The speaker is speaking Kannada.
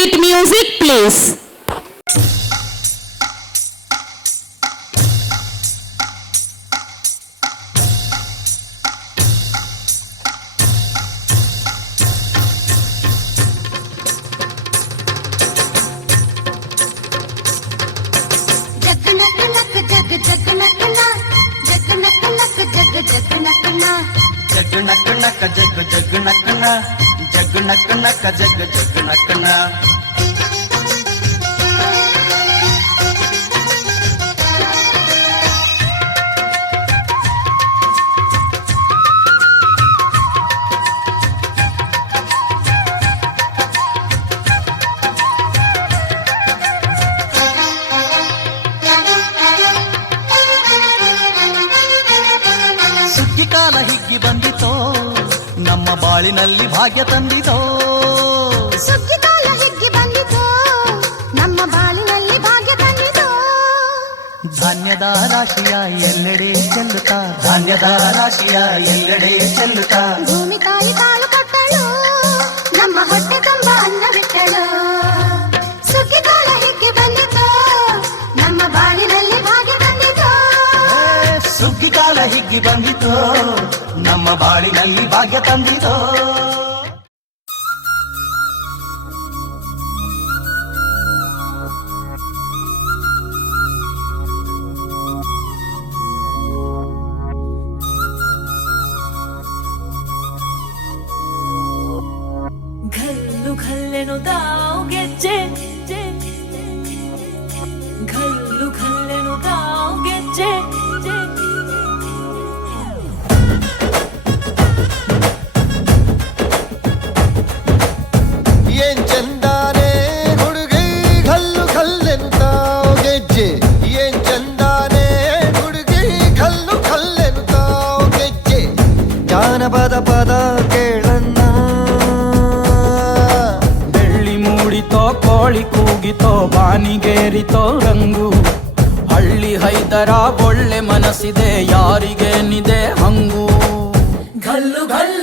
Great music, please. ಕಾಲ ಹಿಗ್ಗಿ ಬಂದಿತೋ ನಮ್ಮ ಬಾಳಿನಲ್ಲಿ ಭಾಗ್ಯ ತಂದಿತೋ. ಸುಗ್ಗಿ ಕಾಲ ಹಿಗ್ಗಿ ಬಂದಿತೋ ನಮ್ಮ ಬಾಳಿನಲ್ಲಿ ಭಾಗ್ಯ ತಂದಿತೋ. ಧಾನ್ಯದ ರಾಶಿಯ ಎಲ್ಲೆಡೆ ಚೆಲ್ಲುತ್ತಾ, ಧಾನ್ಯದ ರಾಶಿಯ ಎಲ್ಲೆಡೆ ಚೆಲ್ಲುತ್ತಾ, ಭೂಮಿ ತಾಯಿ ಕಾಲು ಕೊಟ್ಟಳು ನಮ್ಮ ಹೊಟ್ಟೆ ತುಂಬ ಅನ್ನ ಬಿಟ್ಟಳು. ಸುಗ್ಗಿ ಕಾಲ ಹಿಗ್ಗಿ ಬಂದಿತೋ ನಮ್ಮ ಬಾಳಿನಲ್ಲಿ ಭಾಗ್ಯ ತಂದಿತೋ. ಸುಗ್ಗಿ ಕಾಲ ಹಿಗ್ಗಿ ಬಂದಿತೋ ನಮ್ಮ ಬಾಳಿನಲ್ಲಿ ಭಾಗ್ಯ ತಂದಿತೋ. ಘಲ್ಲು ಘಲ್ಲೆನುದಾವ್ ಗೆಜ್ಜೆ, ಘಲ್ಲು ಘಲ್ಲೆನುದಾವ್ ಗೆಜ್ಜೆ. ಏನ್ ಚಂದಾನೆ ಹುಡುಗಿ ಘಲ್ಲು ಘಲ್ಲೆನುತ್ತಾವ್ ಗೆಜ್ಜೆ. ಏನ್ ಚಂದಾನೆ ಹುಡುಗಿ ಘಲ್ಲು ಘಲ್ಲೆನುತ್ತಾವ್ ಗೆಜ್ಜೆ. ಜಾನಪದ ಪದ ಕೇಳನ್ನ, ಬೆಳ್ಳಿ ಮೂಡಿತೋ ಕೋಳಿ ಕೂಗಿತೋ ಬಾನಿಗೇರಿತೋ ರಂಗು. ಹಳ್ಳಿ ಹೈದರ ಒಳ್ಳೆ ಮನಸ್ಸಿದೆ ಯಾರಿಗೇನಿದೆ ಹಂಗು. ಘಲ್ಲು ಘಲ್ಲು